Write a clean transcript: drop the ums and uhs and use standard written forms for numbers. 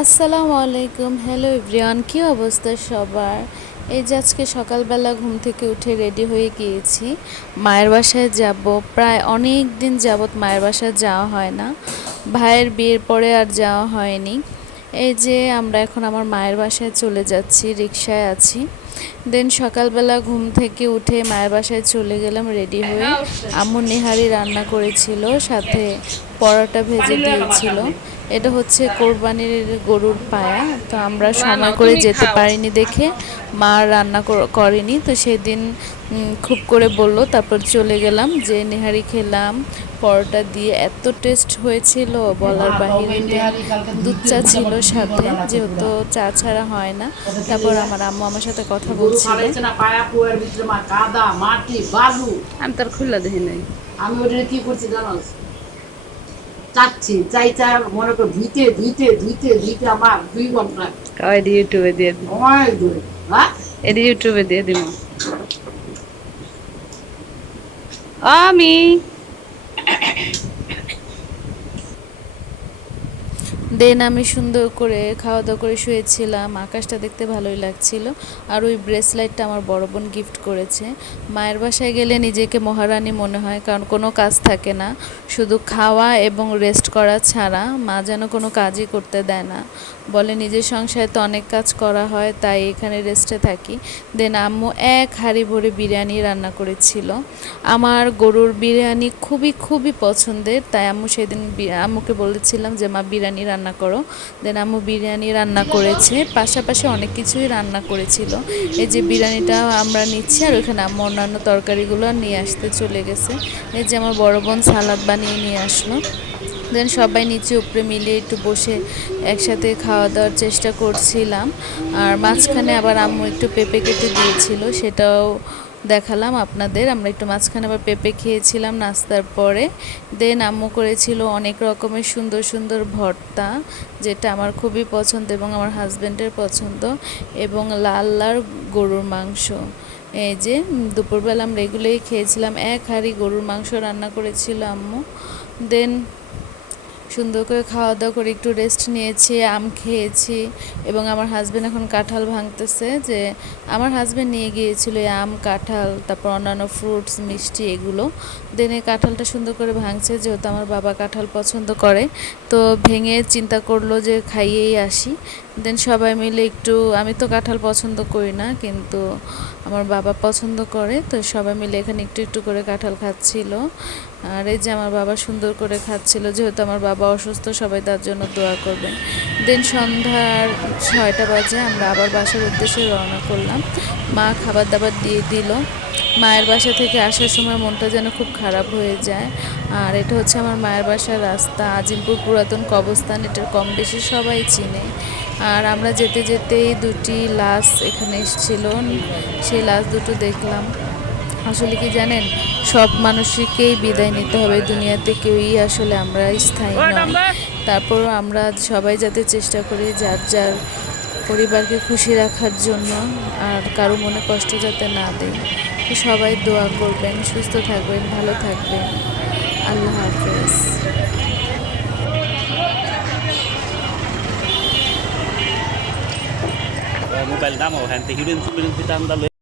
আসসালামু আলাইকুম, hello everyone, কী অবস্থা সবার? এই যে আজকে সকালবেলা ঘুম থেকে উঠে রেডি হয়ে গিয়েছি, মায়ের বাসায় যাব। প্রায় অনেক দিন যাবৎ মায়ের বাসায় যাওয়া হয় না, ভাইয়ের বিয়ের পরে আর যাওয়া হয়নি। এই যে আমরা এখন আমার মায়ের বাসায় চলে যাচ্ছি, রিকশায় আছি। দেন সকালবেলা ঘুম থেকে উঠে মায়ের বাসায় চলে গেলাম রেডি হয়ে। আম্মু নেহারি রান্না করেছিল, সাথে পরোটা ভেজে দিয়েছিল। এটা হচ্ছে কোরবানির গরুর পায়া, তো আমরা সময় করে যেতে পারিনি দেখে মা রান্না করেনি, তো সেদিন খুব করে বলল, তারপর চলে গেলাম, যে নেহারি খেলাম পরোটা দিয়ে। এত টেস্ট হয়েছিল বলার বাহিরে। দুধ চা ছিল সাথে, যেহেতু চা ছাড়া হয় না। তারপর আমার আম্মু আমার সাথে কথা বলছিল। আমি তার খুললা দেখি নাই। আমি ওটা কি করছি জানো, চাচ্ছি চাইটা মনে করে ধুইতে ধুইতে ধুইতে ধুইতে আমার 2 ঘন্টা এডি ইউটিউবে দিয়ে দিই, অনেক দূরে। হ্যাঁ এডি ইউটিউবে দিয়ে দিব। আমি দেন আমি সুন্দর করে খাওয়া দাওয়া করে শুয়েছিলাম। আকাশটা দেখতে ভালোই লাগছিল। আর ওই ব্রেসলেটটা আমার বড় বোন গিফট করেছে। মায়ের বাসায় গেলে নিজেকে মহারানী মনে হয়, কারণ কোনো কাজ থাকে না, শুধু খাওয়া এবং রেস্ট করা ছাড়া। মা যেন কোনো কাজই করতে দেয় না, বলে নিজের সংসারে তো অনেক কাজ করা হয়, তাই এখানে রেস্টে থাকি। দেন আম্মু এক হাঁড়ি ভরে বিরিয়ানি রান্না করেছিল। আমার গরুর বিরিয়ানি খুবই খুবই পছন্দের, তাই আম্মু সেদিন আম্মুকে বলেছিলাম যে মা বিরিয়ানি রান্না করো। দেন আম্মু বিরিয়ানি রান্না করেছে, পাশাপাশি অনেক কিছুই রান্না করেছিল। এই যে বিরিয়ানিটা আমরা নিচ্ছি, আর ওইখানে আম্মু অন্যান্য তরকারিগুলো নিয়ে আসতে চলে গেছে। এই যে আমার বড় বোন সালাদ বানিয়ে নিয়ে আসলো। দেন সবাই নিচে উপরে মিলিয়ে একটু বসে একসাথে খাওয়া দাওয়ার চেষ্টা করছিলাম। আর মাঝখানে আবার আম্মু একটু পেঁপে কেটে দিয়েছিল, সেটাও দেখালাম আপনাদের। আমরা একটু মাঝখানে আবার পেঁপে খেয়েছিলাম নাস্তার পরে। দেন আম্মু করেছিল অনেক রকমের সুন্দর সুন্দর ভর্তা, যেটা আমার খুবই পছন্দ এবং আমার হাজব্যান্ডের পছন্দ, এবং লাল লাল গরুর মাংস। এই যে দুপুরবেলা আমরা এগুলোই খেয়েছিলাম। এক হাঁড়ি গরুর মাংস রান্না করেছিল আম্মু। দেন সুন্দর করে খাওয়া দাওয়া করে একটু রেস্ট নিয়েছি, আম খেয়েছি, এবং আমার হাজব্যান্ড এখন কাঁঠাল ভাঙতেছে। যে আমার হাজব্যান্ড নিয়ে গিয়েছিল আম, কাঁঠাল, তারপর অন্যান্য ফ্রুটস, মিষ্টি এগুলো। দেন এই কাঁঠালটা সুন্দর করে ভাঙছে, যেহেতু আমার বাবা কাঁঠাল পছন্দ করে, তো ভেঙে চিন্তা করলো যে খাইয়েই আসি। দেন সবাই মিলে একটু, আমি তো কাঁঠাল পছন্দ করি না, কিন্তু আমার বাবা পছন্দ করে, তো সবাই মিলে এখানে একটু একটু করে কাঁঠাল খাচ্ছিল। আর এই যে আমার বাবা সুন্দর করে খাচ্ছিল, যেহেতু আমার বাবা অসুস্থ, সবাই তার জন্য দোয়া করবেন। দেন সন্ধ্যার 6টা বাজে আমরা আবার বাসার উদ্দেশ্যে রওনা করলাম। মা খাবার দাবার দিয়ে দিল। মায়ের বাসা থেকে আসার সময় মনটা যেন খুব খারাপ হয়ে যায়। আর এটা হচ্ছে আমার মায়ের বাসার রাস্তা, আজিমপুর পুরাতন কবরস্থান, এটা কম বেশি সবাই চিনে। আর আমরা যেতে যেতেই দুটি লাশ এখানে এসেছিল, সেই লাশ দুটো দেখলাম। আসলে কি জানেন, সব মানুষকেই বিদায় নিতে হবে দুনিয়াতে, কেউই আসলে আমরা স্থায়ী নয়। তারপরও আমরা সবাই যাতে চেষ্টা করি যার যার পরিবারকে খুশি রাখার জন্য, আর কারো মনে কষ্ট যাতে না দেয়। তো সবাই দোয়া করবেন, সুস্থ থাকবেন, ভালো থাকবেন। আল্লাহ হাফেজ। Mobile damo, gente, hirin kita